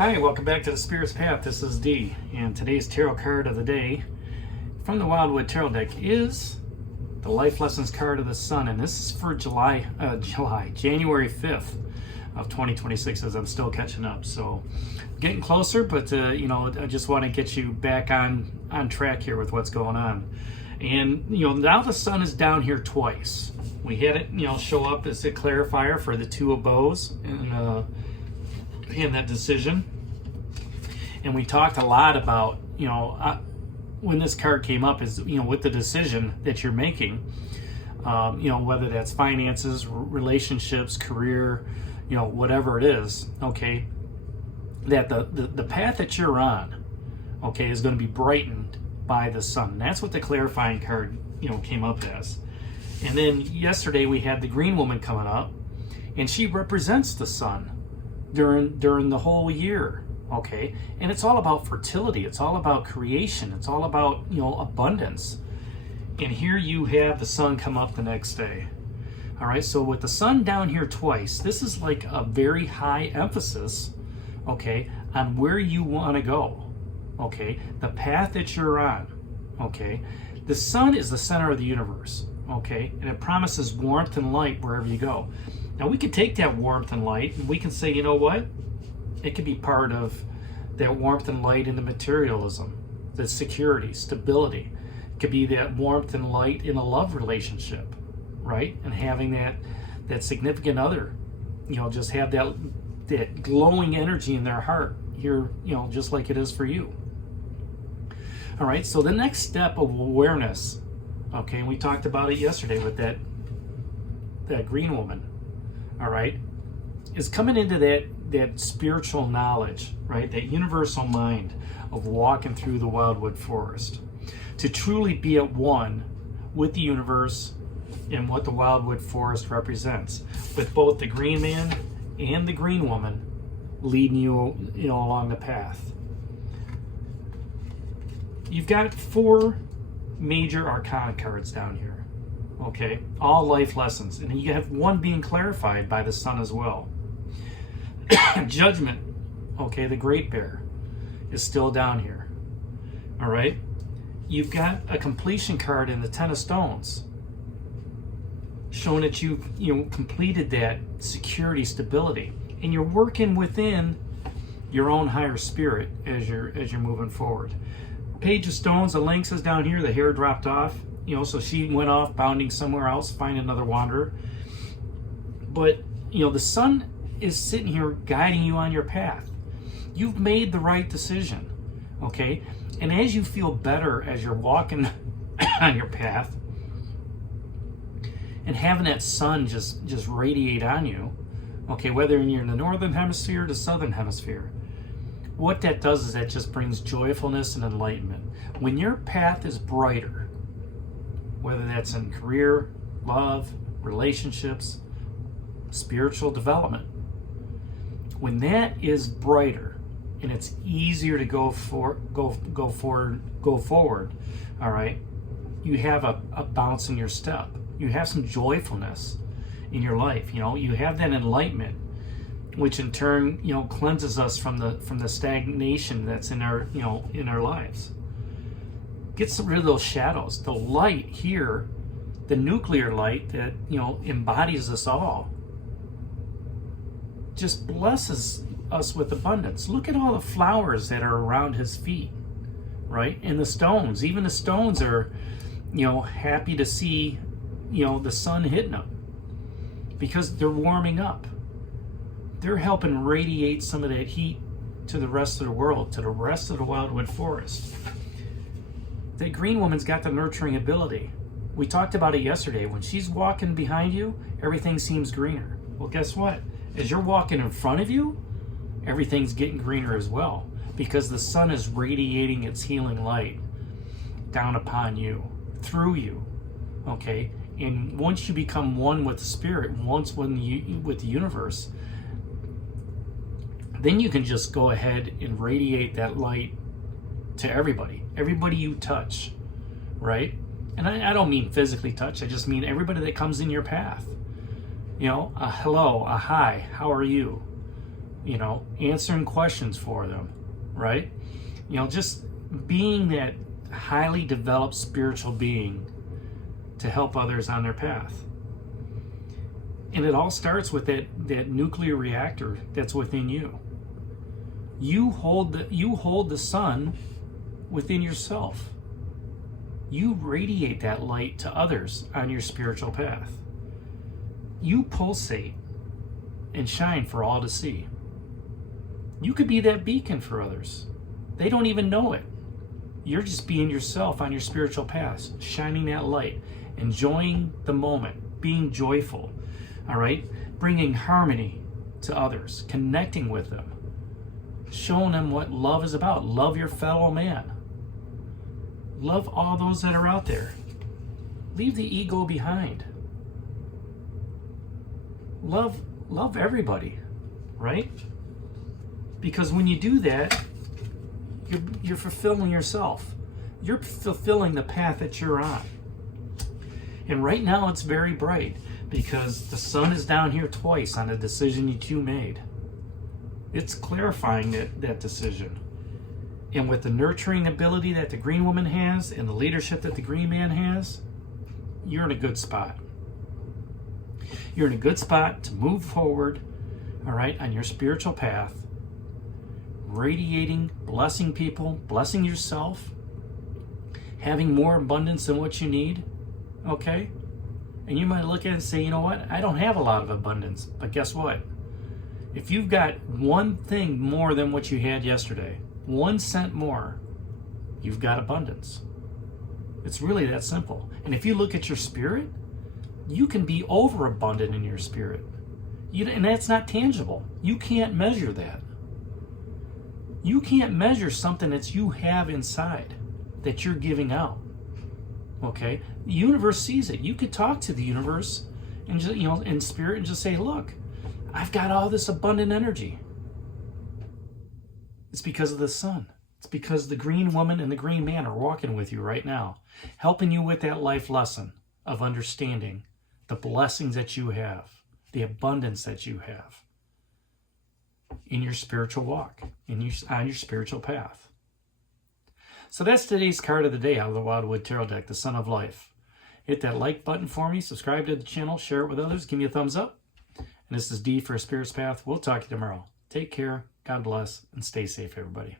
Hi, welcome back to the Spirit's Path. This is Dee, and today's tarot card of the day from the Wildwood Tarot deck is the Life Lessons card of the Sun, and this is for January 5th of 2026, as I'm still catching up. So getting closer, but I just want to get you back on track here with what's going on. And now the Sun is down here twice. We had it show up as a clarifier for the Two of Bows and that decision. And we talked a lot about when this card came up is with the decision that you're making, whether that's finances, relationships, career, whatever it is, okay, that the path that you're on, okay, is going to be brightened by the Sun. And that's what the clarifying card came up as. And then yesterday we had the Green Woman coming up, and she represents the Sun during the whole year, okay? And it's all about fertility, it's all about creation, it's all about abundance. And here you have the Sun come up the next day. All right, so with the Sun down here twice, this is like a very high emphasis, okay, on where you want to go, okay, the path that you're on, okay. The Sun is the center of the universe, okay, and it promises warmth and light wherever you go. Now we can take that warmth and light and we can say, you know what? It could be part of that warmth and light into materialism, the security, stability. It could be that warmth and light in a love relationship, right? And having that significant other, just have that glowing energy in their heart here, just like it is for you. All right, so the next step of awareness, okay, and we talked about it yesterday with that Green Woman, all right, is coming into that spiritual knowledge, right, that universal mind of walking through the Wildwood Forest, to truly be at one with the universe and what the Wildwood Forest represents, with both the Green Man and the Green Woman leading you, along the path. You've got 4 major arcana cards down here. Okay, all life lessons, and you have one being clarified by the Sun as well. Judgment, okay, the Great Bear is still down here. All right, you've got a completion card in the Ten of Stones, showing that you've completed that security, stability, and you're working within your own higher spirit as you're moving forward. Page of Stones, the Lynx is down here. The hair dropped off. So she went off bounding somewhere else, find another wanderer. But, the Sun is sitting here guiding you on your path. You've made the right decision, okay? And as you feel better as you're walking on your path and having that Sun just radiate on you, okay, whether you're in the northern hemisphere or the southern hemisphere, what that does is that just brings joyfulness and enlightenment. When your path is brighter, whether that's in career, love, relationships, spiritual development, when that is brighter and it's easier to go forward, all right, you have a bounce in your step. You have some joyfulness in your life. You have that enlightenment, which in turn, cleanses us from the stagnation that's in our lives. Gets rid of those shadows. The light here, the nuclear light that embodies us all, just blesses us with abundance. Look at all the flowers that are around his feet, right? And the stones. Even the stones are, happy to see, the Sun hitting them, because they're warming up. They're helping radiate some of that heat to the rest of the world, to the rest of the Wildwood Forest. That Green Woman's got the nurturing ability. We talked about it yesterday. When she's walking behind you, everything seems greener. Well, guess what? As you're walking in front of you, everything's getting greener as well, because the Sun is radiating its healing light down upon you, through you, okay? And once you become one with the Spirit, with the universe, then you can just go ahead and radiate that light to everybody you touch, right? And I don't mean physically touch, I just mean everybody that comes in your path. A hello, a hi, how are you? you know, answering questions for them, right? You know, just being that highly developed spiritual being to help others on their path. And it all starts with that nuclear reactor that's within you. You hold the sun within yourself. You radiate that light to others on your spiritual path. You pulsate and shine for all to see. You could be that beacon for others. They don't even know it. You're just being yourself on your spiritual path, shining that light, enjoying the moment, being joyful, all right? Bringing harmony to others, connecting with them, showing them what love is about. Love your fellow man. Love all those that are out there. Leave the ego behind. Love everybody, right? Because when you do that, you're fulfilling yourself. You're fulfilling the path that you're on. And right now it's very bright because the sun is down here twice on a decision you two made. It's clarifying that decision. And with the nurturing ability that the green woman has and the leadership that the green man has, you're in a good spot. You're in a good spot to move forward, all right, on your spiritual path, radiating, blessing people, blessing yourself, having more abundance than what you need, okay? And you might look at it and say, you know what, I don't have a lot of abundance, but guess what? If you've got one thing more than what you had yesterday, 1 cent more, you've got abundance. It's really that simple. And if you look at your spirit, you can be overabundant in your spirit. And that's not tangible. You can't measure that. You can't measure something that you have inside that you're giving out. Okay? The universe sees it. You could talk to the universe and just, you know, in spirit and just say, look, I've got all this abundant energy. It's because of the sun. It's because the green woman and the green man are walking with you right now, helping you with that life lesson of understanding the blessings that you have, the abundance that you have in your spiritual walk, on your spiritual path. So that's today's card of the day out of the Wildwood Tarot deck, the Sun of Life. Hit that like button for me, subscribe to the channel, share it with others, give me a thumbs up. And this is D for a Spirit's Path. We'll talk to you tomorrow. Take care, God bless, and stay safe, everybody.